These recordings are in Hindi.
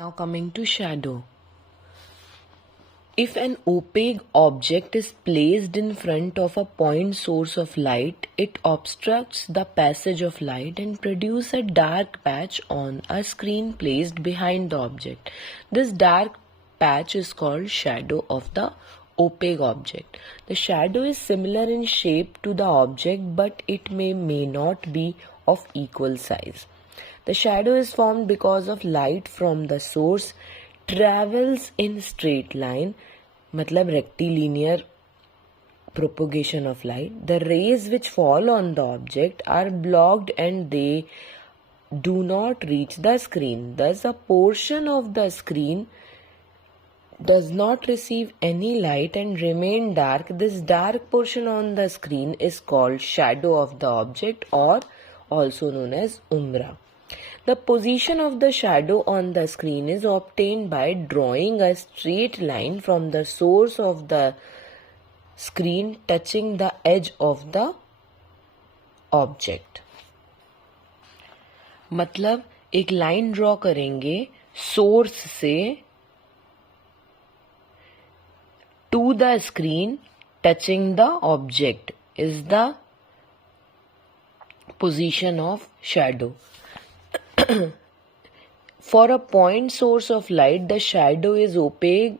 Now coming to shadow. If an opaque object is placed in front of a point source of light, it obstructs the passage of light and produces a dark patch on a screen placed behind the object. This dark patch is called shadow of the opaque object. The shadow is similar in shape to the object, but it may not be of equal size. The shadow is formed because of light from the source travels in straight line, मतलब rectilinear propagation of light. The rays which fall on the object are blocked and they do not reach the screen. Thus, a portion of the screen does not receive any light and remain dark. This dark portion on the screen is called shadow of the object, or also known as umbra. The position of the shadow on the screen is obtained by drawing a straight line from the source of the screen touching the edge of the object. मतलब एक लाइन ड्रॉ करेंगे सोर्स से to the screen touching the object is the position of shadow. For a point source of light, the shadow of an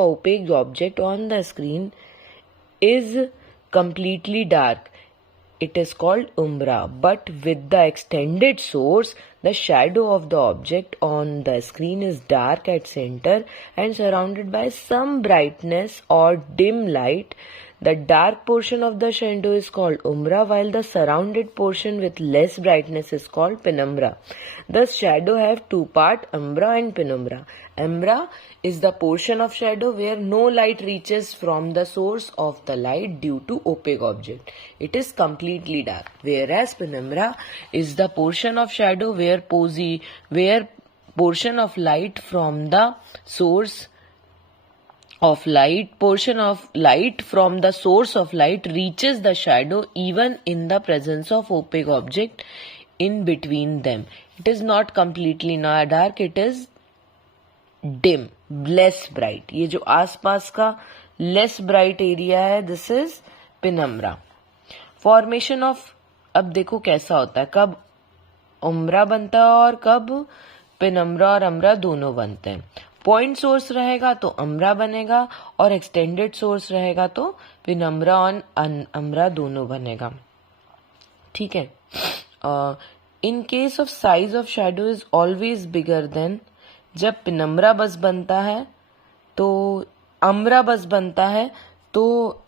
opaque object on the screen is completely dark. It is called umbra. But with the extended source, the shadow of the object on the screen is dark at center and surrounded by some brightness or dim light. The dark portion of the shadow is called umbra, while the surrounded portion with less brightness is called penumbra. Thus, shadow have two parts, umbra and penumbra. Umbra is the portion of shadow where no light reaches from the source of the light due to opaque object. It is completely dark. Whereas penumbra is the portion of shadow where portion of light from the source of light, portion of light from the source of light reaches the shadow even in the presence of opaque object in between them. It is not completely dark, it is dim, less bright. ये जो आसपास का less bright area है, this is penumbra. Formation of, अब देखो कैसा होता है, कब उम्रा बनता है और कब पेनम्बरा और अम्बरा दोनों बनते हैं. पॉइंट सोर्स रहेगा तो अम्बरा बनेगा और एक्सटेंडेड सोर्स रहेगा तो पेनम्बरा और अम्बरा दोनों बनेगा. ठीक है. In case of size of shadow is always bigger than, जब पेनम्बरा बस बनता है तो अम्बरा बस बनता है, तो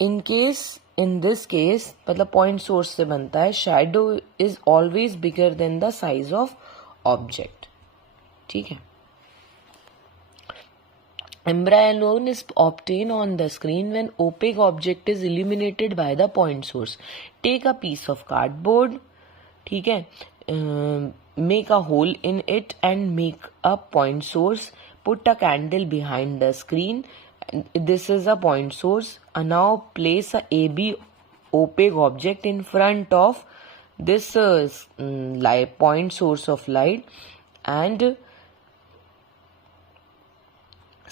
इन दिस केस मतलब पॉइंट सोर्स से बनता है, shadow is always bigger than the size of object. ठीक है. Umbra alone is obtained on the screen when opaque object is illuminated by the point source. Take a piece of cardboard, ठीक है, make a hole in it and make a point source. Put a candle behind the screen. This is a point source. And now place a AB opaque object in front of this point source of light, and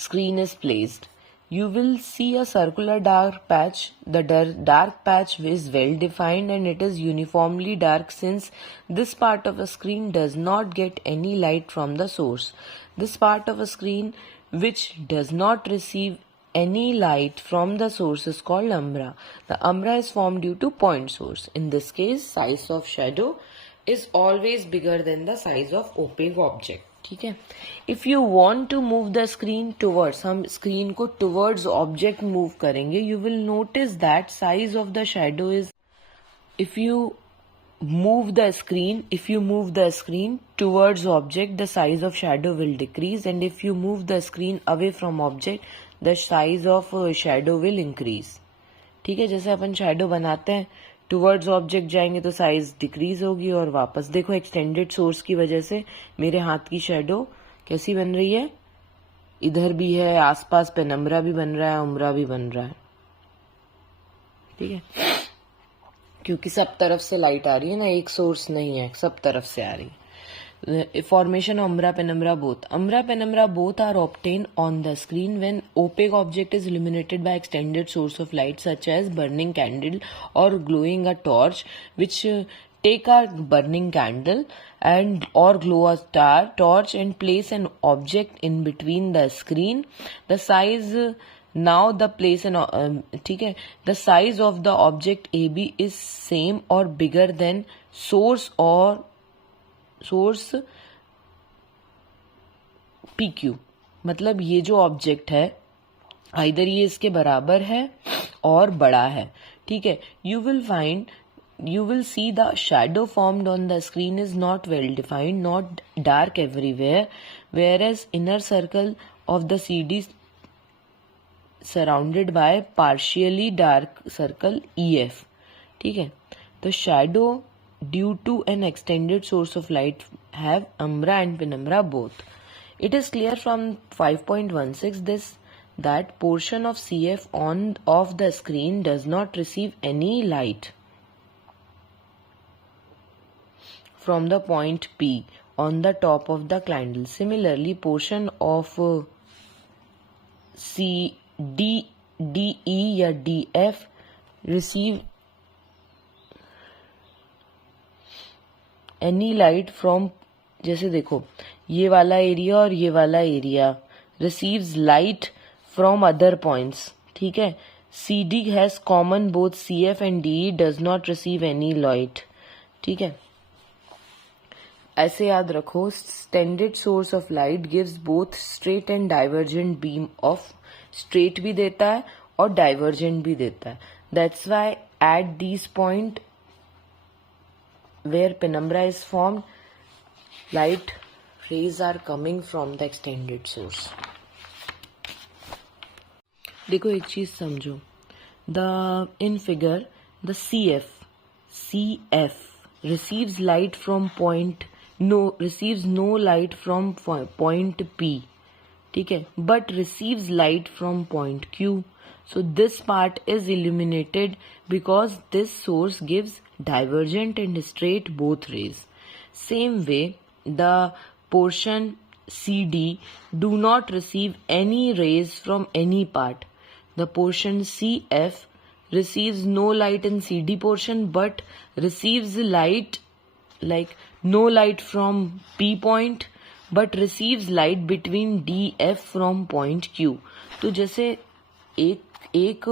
screen is placed. You will see a circular dark patch. The dark patch is well defined and it is uniformly dark since this part of a screen does not get any light from the source. This part of a screen which does not receive any light from the source is called umbra. The umbra is formed due to point source. In this case, size of shadow is always bigger than the size of opaque object. ठीक है. If you want to move the screen towards, हम स्क्रीन को टूवर्ड्स ऑब्जेक्ट मूव करेंगे, you will notice that size of the shadow is, if you move the screen towards object, the size of shadow will decrease, and if you move the screen away from object, the size of shadow will increase. ठीक है. जैसे अपन शैडो बनाते हैं, टूवर्ड्स ऑब्जेक्ट जाएंगे तो साइज डिक्रीज होगी और वापस. देखो एक्सटेंडेड सोर्स की वजह से मेरे हाथ की शैडो कैसी बन रही है, इधर भी है, आसपास पेनम्बरा भी बन रहा है, उम्रा भी बन रहा है. ठीक है. क्योंकि सब तरफ से लाइट आ रही है ना, एक सोर्स नहीं है, सब तरफ से आ रही है. Formation of umbra penumbra both. Umbra penumbra both are obtained on the screen when opaque object is illuminated by extended source of light such as burning candle or glowing a torch, which take a burning candle and or glow a torch and place an object in between the screen. The size now the place and ठीक है, the size of the object AB is same or bigger than source PQ. मतलब ये जो ऑब्जेक्ट है आइदर ये इसके बराबर है और बड़ा है. ठीक है. You will see the shadow formed on the screen is not well defined, not dark everywhere, whereas inner circle of the CD surrounded by partially dark circle EF. ठीक है. The shadow due to an extended source of light have umbra and penumbra both. It is clear from 5.16 that portion of CF of the screen does not receive any light from the point P on the top of the candle. Similarly, portion of C, D, DE या DF receive any light from, जैसे देखो ये वाला एरिया और ये वाला area receives light from other points. ठीक है. CD has common both CF and DE does not receive any light. ठीक है. ऐसे याद रखो, extended source of light gives both straight and divergent beam of straight भी देता है और divergent भी देता है. That's why at these point where penumbra is formed, light rays are coming from the extended source. देखो एक चीज समझो, in figure the CF receives light from receives no light from point P. ठीक है, but receives light from point Q. So this part is illuminated because this source gives divergent and straight both rays. Same way, the portion CD do not receive any rays from any part. The portion CF receives no light in CD portion but receives light, like no light from P point but receives light between DF from point Q. तो जैसे एक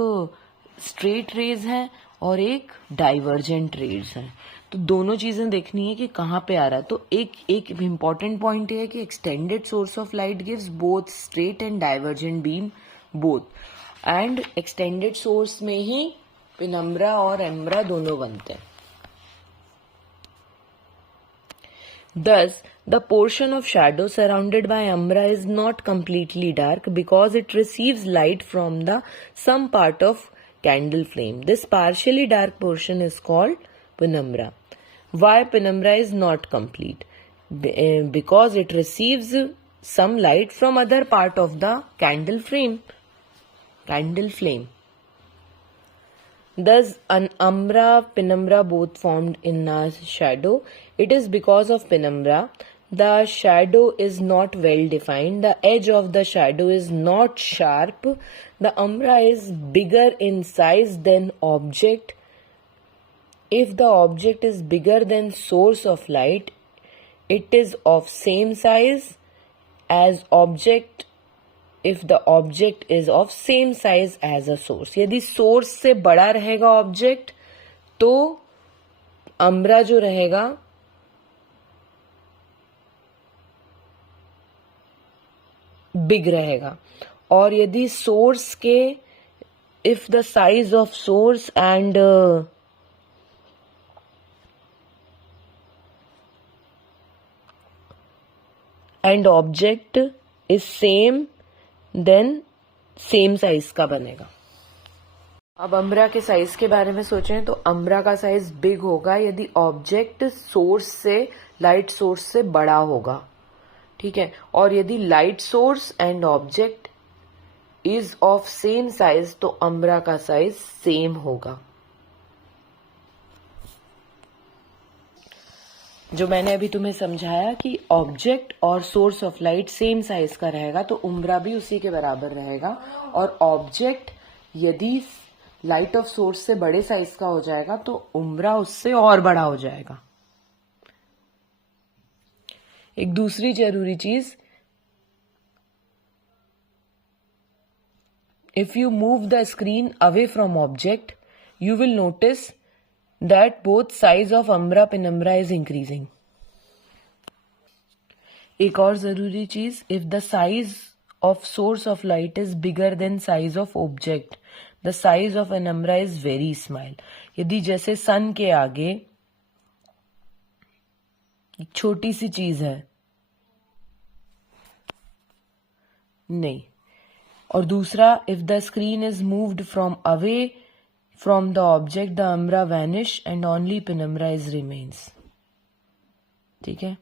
स्ट्रेट रेज है और एक डाइवर्जेंट रेज है, तो दोनों चीजें देखनी है कि कहाँ पे आ रहा है. तो एक इम्पॉर्टेंट पॉइंट ये है कि extended source of light gives both straight and divergent beam both, and extended source में ही पेनम्ब्रा और एम्ब्रा दोनों बनते हैं. Thus, the portion of shadow surrounded by umbra is not completely dark because it receives light from some part of candle flame. This partially dark portion is called penumbra. Why penumbra is not complete? Because it receives some light from other part of the candle flame. Thus, an umbra penumbra both formed in a shadow. It is because of penumbra the shadow is not well defined. The edge of the shadow is not sharp. The umbra is bigger in size than object. If the object is bigger than source of light, it is of same size as object. If the object is of same size as a source, यदि source से बड़ा रहेगा object तो umbra जो रहेगा big रहेगा, और यदि source के if the size of source and object is same, then same size का बनेगा. अब अम्ब्रा के साइज के बारे में सोचें तो अम्ब्रा का साइज बिग होगा यदि ऑब्जेक्ट सोर्स से लाइट सोर्स से बड़ा होगा. ठीक है, और यदि light source and object is of same size तो अम्ब्रा का साइज सेम होगा. जो मैंने अभी तुम्हें समझाया कि ऑब्जेक्ट और source of light same size का रहेगा तो उम्रा भी उसी के बराबर रहेगा, और ऑब्जेक्ट यदि लाइट ऑफ सोर्स से बड़े साइज का हो जाएगा तो उम्रा उससे और बड़ा हो जाएगा। एक दूसरी जरूरी चीज, if you move the screen away from object, you will notice that both size of umbra penumbra is increasing. एक और जरूरी चीज, if the size of source of light is bigger than size of object, the size of penumbra is very small. यदि जैसे सन के आगे एक छोटी सी चीज है, नहीं, और दूसरा, if the screen is moved from away from the object, the umbra vanish and only penumbra is remains. ठीक है।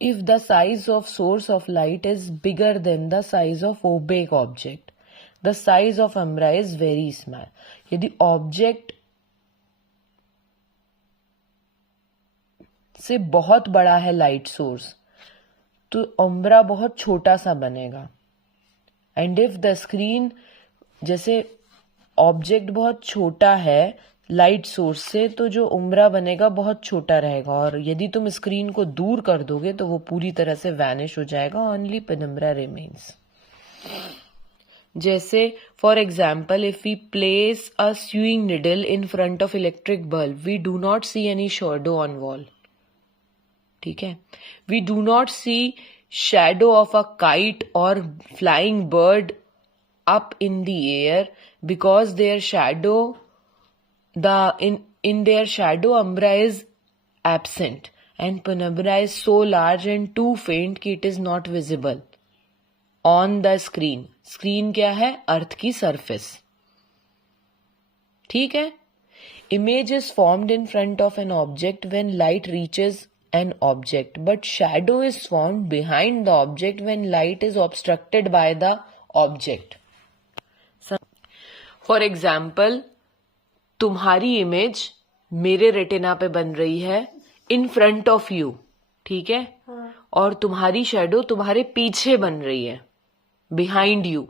If the size of source of light is bigger than the size of opaque object, the size of umbra is very small. यदि ऑब्जेक्ट से बहुत बड़ा है लाइट सोर्स तो उम्रा बहुत छोटा सा बनेगा। एंड इफ द स्क्रीन, जैसे ऑब्जेक्ट बहुत छोटा है लाइट सोर्स से तो जो उम्रा बनेगा बहुत छोटा रहेगा, और यदि तुम स्क्रीन को दूर कर दोगे तो वो पूरी तरह से वैनिश हो जाएगा, ओनली पेनम्ब्रा रिमेन्स। जैसे for example, if we place a sewing needle in front of electric bulb, we do not see any shadow on wall. ठीक है, we do not see shadow of a kite और flying bird up in the air because their shadow, in their shadow umbra is absent and penumbra is so large and too faint कि it is not visible on the screen. Screen क्या है? अर्थ की surface. ठीक है, image is formed in front of an object when light reaches an object, but shadow is formed behind the object when light is obstructed by the object. For example, तुम्हारी इमेज मेरे रेटिना पे बन रही है इन फ्रंट ऑफ यू, ठीक है, और तुम्हारी शेडो तुम्हारे पीछे बन रही है behind you.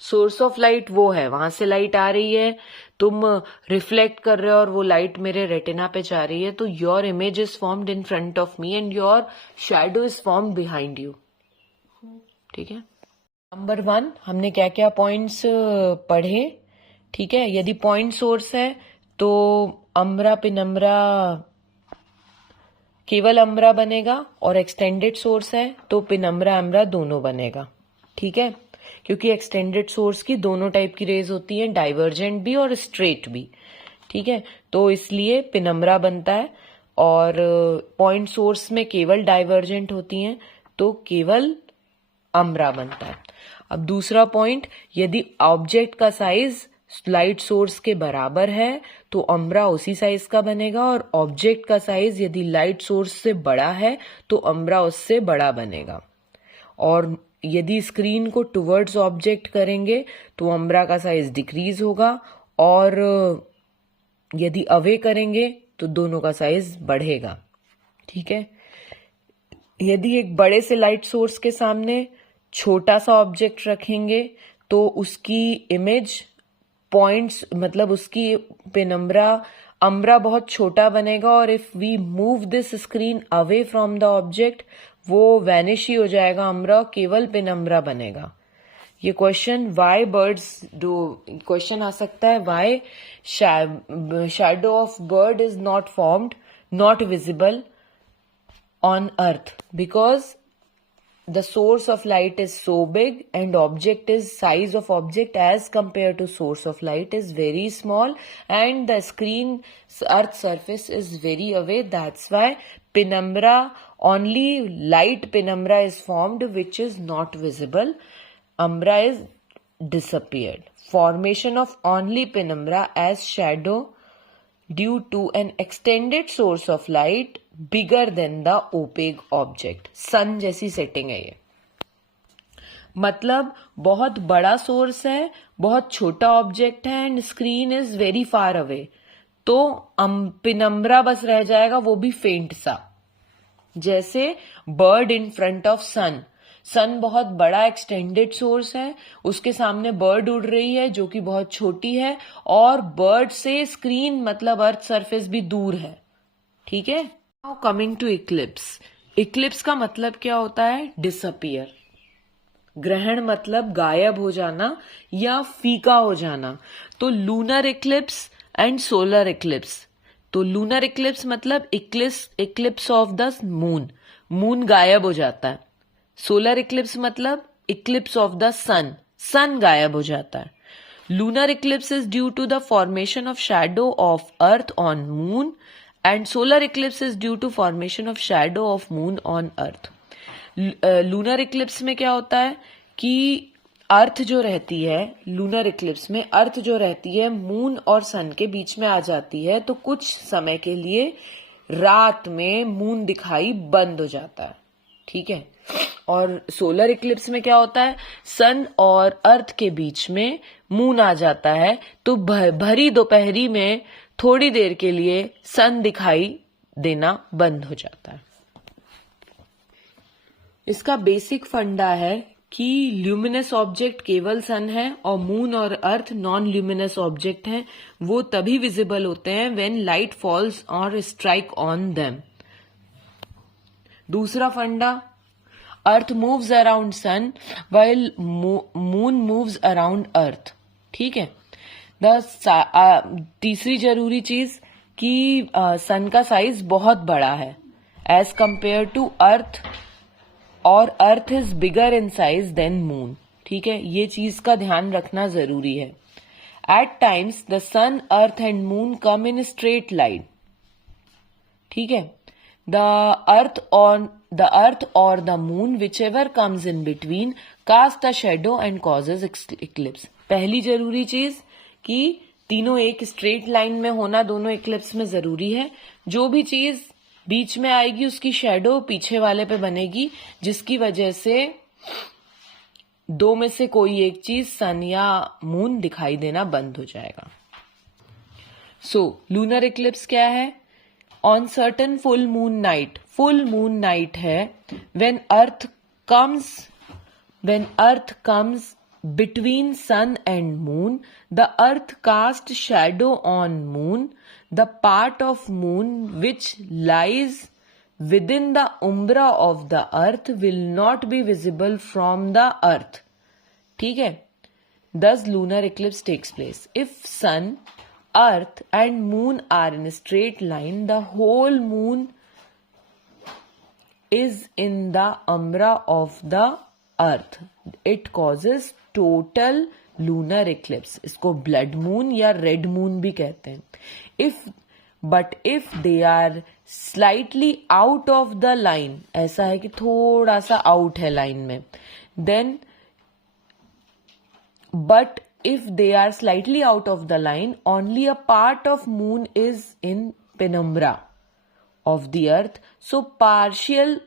Source of light वो है, वहां से लाइट आ रही है, तुम रिफ्लेक्ट कर रहे हो और वो लाइट मेरे रेटिना पे जा रही है, तो your image is formed in front of me and your shadow is formed behind you. ठीक है, नंबर 1 हमने क्या क्या पॉइंट्स पढ़े। ठीक है, यदि पॉइंट सोर्स है तो अम्बरा पेनम्बरा केवल अम्बरा बनेगा, और एक्सटेंडेड सोर्स है तो पेनम्बरा अम्बरा दोनों बनेगा। ठीक है, क्योंकि एक्सटेंडेड सोर्स की दोनों टाइप की रेज होती हैं, डाइवर्जेंट भी और स्ट्रेट भी। ठीक है, तो इसलिए पेनम्बरा बनता है, और पॉइंट सोर्स में केवल डाइवर्जेंट होती हैं तो केवल अम्बरा बनता है। अब दूसरा पॉइंट, यदि ऑब्जेक्ट का साइज लाइट सोर्स के बराबर है तो अम्बरा उसी साइज का बनेगा, और ऑब्जेक्ट का साइज यदि लाइट सोर्स से बड़ा है तो अम्बरा उससे बड़ा बनेगा। और यदि स्क्रीन को टुवर्ड्स ऑब्जेक्ट करेंगे तो अम्बरा का साइज डिक्रीज होगा, और यदि अवे करेंगे तो दोनों का साइज बढ़ेगा। ठीक है, यदि एक बड़े से लाइट सोर्स के सामने छोटा सा ऑब्जेक्ट रखेंगे तो उसकी इमेज पॉइंट्स, मतलब उसकी पेनम्बरा अम्बरा बहुत छोटा बनेगा, और if we move this screen away from the object वो वैनिश ही हो जाएगा, अम्बरा केवल पेनम्बरा बनेगा। ये question why birds do, question आ सकता है why shadow of bird is not formed, not visible on earth, because the source of light is so big and size of object as compared to source of light is very small, and the screen earth surface is very away. That's why penumbra, only light penumbra is formed which is not visible. Umbra is disappeared. Formation of only penumbra as shadow due to an extended source of light bigger than the opaque object. सन जैसी सेटिंग है ये, मतलब बहुत बड़ा सोर्स है, बहुत छोटा ऑब्जेक्ट है and screen is very far away, तो पिनम्बरा बस रह जाएगा, वो भी फेंट सा। जैसे बर्ड इन फ्रंट ऑफ सन, सन बहुत बड़ा एक्सटेंडेड सोर्स है, उसके सामने बर्ड उड़ रही है जो कि बहुत छोटी है, और बर्ड से स्क्रीन मतलब अर्थ सरफेस भी दूर है। ठीक है। Now coming to eclipse. Eclipse का मतलब क्या होता है? डिसअपियर। ग्रहण मतलब गायब हो जाना या फीका हो जाना। तो lunar eclipse and solar eclipse. तो लूनर इक्लिप्स मतलब eclipse of the moon, moon गायब हो जाता है। सोलर इक्लिप्स मतलब eclipse of the sun, sun गायब हो जाता है। Lunar eclipse is due to the formation of shadow of earth on moon and solar eclipse is due to formation of shadow of moon on earth. Lunar eclipse में क्या होता है कि अर्थ जो रहती है, लूनर इक्लिप्स में अर्थ जो रहती है मून और सन के बीच में आ जाती है, तो कुछ समय के लिए रात में मून दिखाई बंद हो जाता है। ठीक है। और सोलर इक्लिप्स में क्या होता है? सन और अर्थ के बीच में मून आ जाता है, तो भरी दोपहरी में थोड़ी देर के लिए सन दिखाई देना बंद हो जाता है। इसका बेसिक फंडा है कि ल्यूमिनस ऑब्जेक्ट केवल सन है और मून और अर्थ नॉन ल्यूमिनस ऑब्जेक्ट हैं। वो तभी विजिबल होते हैं व्हेन लाइट फॉल्स और स्ट्राइक ऑन देम। दूसरा funda, earth moves around sun while moon moves around earth. ठीक है। तीसरी जरूरी चीज कि सन का साइज बहुत बड़ा है एज कंपेयर टू अर्थ, और earth is bigger in size than moon. ठीक है, ये चीज का ध्यान रखना जरूरी है। At times the sun, earth and moon come in straight line. ठीक है। द अर्थ और the moon whichever comes in between cast the shadow and causes eclipse. पहली जरूरी चीज कि तीनों एक स्ट्रेट लाइन में होना दोनों इक्लिप्स में जरूरी है। जो भी चीज बीच में आएगी उसकी शेडो पीछे वाले पे बनेगी, जिसकी वजह से दो में से कोई एक चीज सन या मून दिखाई देना बंद हो जाएगा। सो लूनर इक्लिप्स क्या है? On certain full moon night है when earth comes between sun and moon, the earth casts shadow on moon. The part of moon which lies within the umbra of the earth will not be visible from the earth. ठीक है। Thus lunar eclipse takes place if sun, earth and moon are in a straight line. The whole moon is in the umbra of the earth. It causes total lunar eclipse. इसको ब्लड मून या रेड मून भी कहते हैं। If they are slightly out of the line, ऐसा है कि थोड़ा सा आउट है लाइन में, then but if they are slightly out of the line only a part of moon is in penumbra of the earth, so partial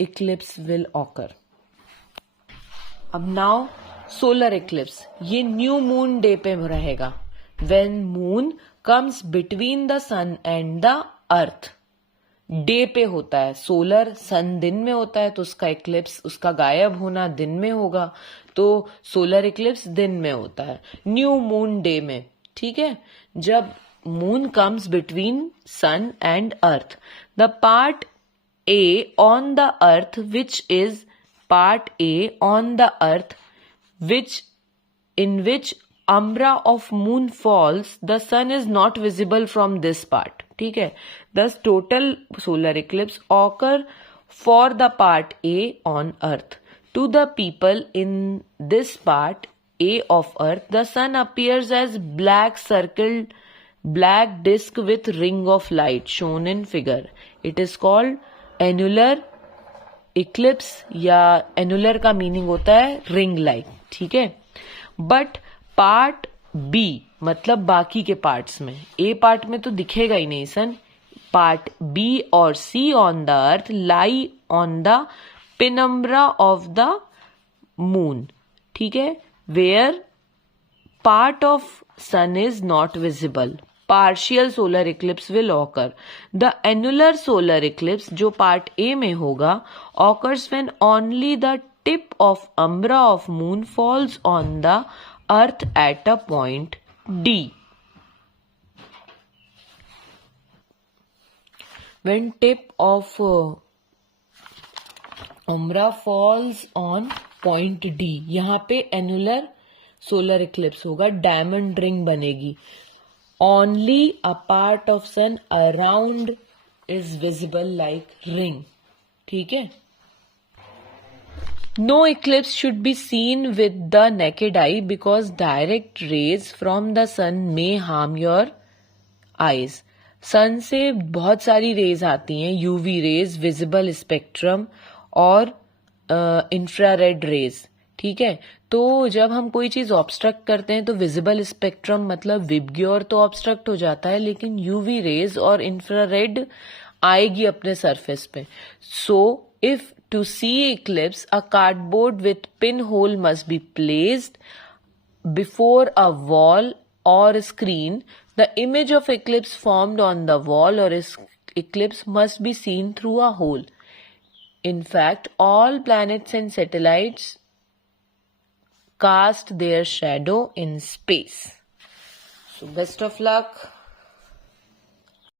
eclipse will occur. अब नाउ सोलर इक्लिप्स, ये न्यू मून डे पे रहेगा when moon comes between the sun and the earth. Day पे होता है। सोलर सन दिन में होता है तो उसका इक्लिप्स, उसका गायब होना दिन में होगा, तो सोलर इक्लिप्स दिन में होता है, न्यू मून डे में। ठीक है। जब moon comes between sun and earth, the part A on the earth which is part A on the earth in which umbra of moon falls, the sun is not visible from this part. ठीक है। Thus total solar eclipse occur for the part A on earth. To the people in this part A of earth, the sun appears as black circled black disk with ring of light shown in figure. It is called annular Eclipse, या एनुलर का मीनिंग होता है रिंग लाइक। ठीक है। बट पार्ट बी मतलब बाकी के पार्ट्स में, ए पार्ट में तो दिखेगा ही नहीं सन, पार्ट बी और C on the earth lie on the penumbra of the moon. ठीक है। Where part of sun is not visible. Partial solar eclipse will occur. The annular solar eclipse, जो part A में होगा, occurs when only the tip of umbra of moon falls on the earth at a point D. When tip of umbra falls on point D, यहाँ पे annular solar eclipse होगा, diamond ring बनेगी. Only a part of sun around is visible like ring. ठीक है. No eclipse should be seen with the naked eye because direct rays from the sun may harm your eyes. सन से बहुत सारी रेज आती हैं, यूवी रेज, विजिबल स्पेक्ट्रम और इंफ्रारेड रेज. ठीक है. तो जब हम कोई चीज ऑब्स्ट्रक्ट करते हैं तो विजिबल स्पेक्ट्रम मतलब विबग्योर तो ऑब्स्ट्रक्ट हो जाता है, लेकिन यूवी रेज और इंफ्रारेड आएगी अपने सरफेस पे. So if to see eclipse a cardboard with pin hole must be placed before a wall or screen. The image of eclipse formed on the wall or eclipse must be seen through a hole. In fact, all planets and satellites cast their shadow in space. So best of luck.